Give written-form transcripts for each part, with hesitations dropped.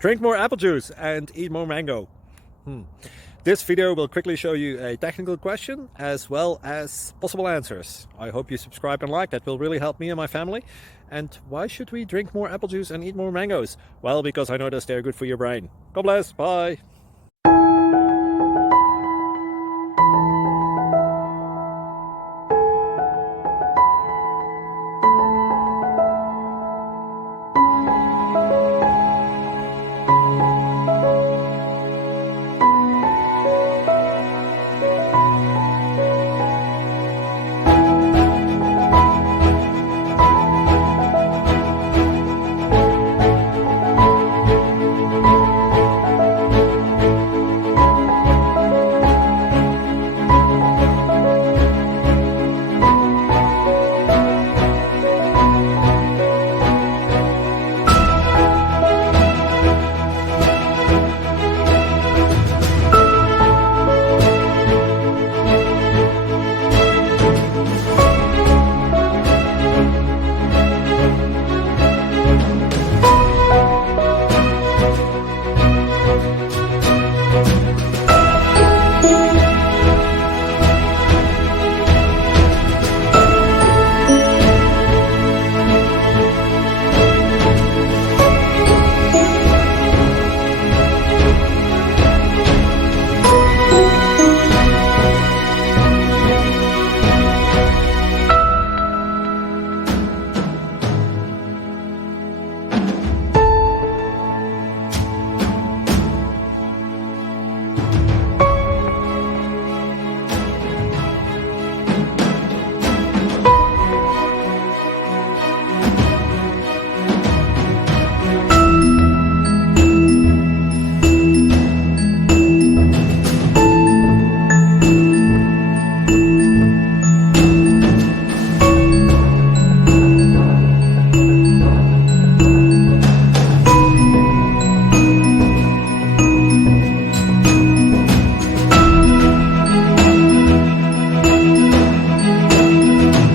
Drink more apple juice and eat more mango. This video will quickly show you a technical question as well as possible answers. I hope you subscribe and like, that will really help me and my family. And why should we drink more apple juice and eat more mangoes? Well, because I noticed they're good for your brain. God bless, bye!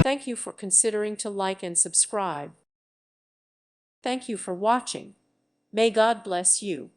Thank you for considering to like and subscribe. Thank you for watching. May God bless you.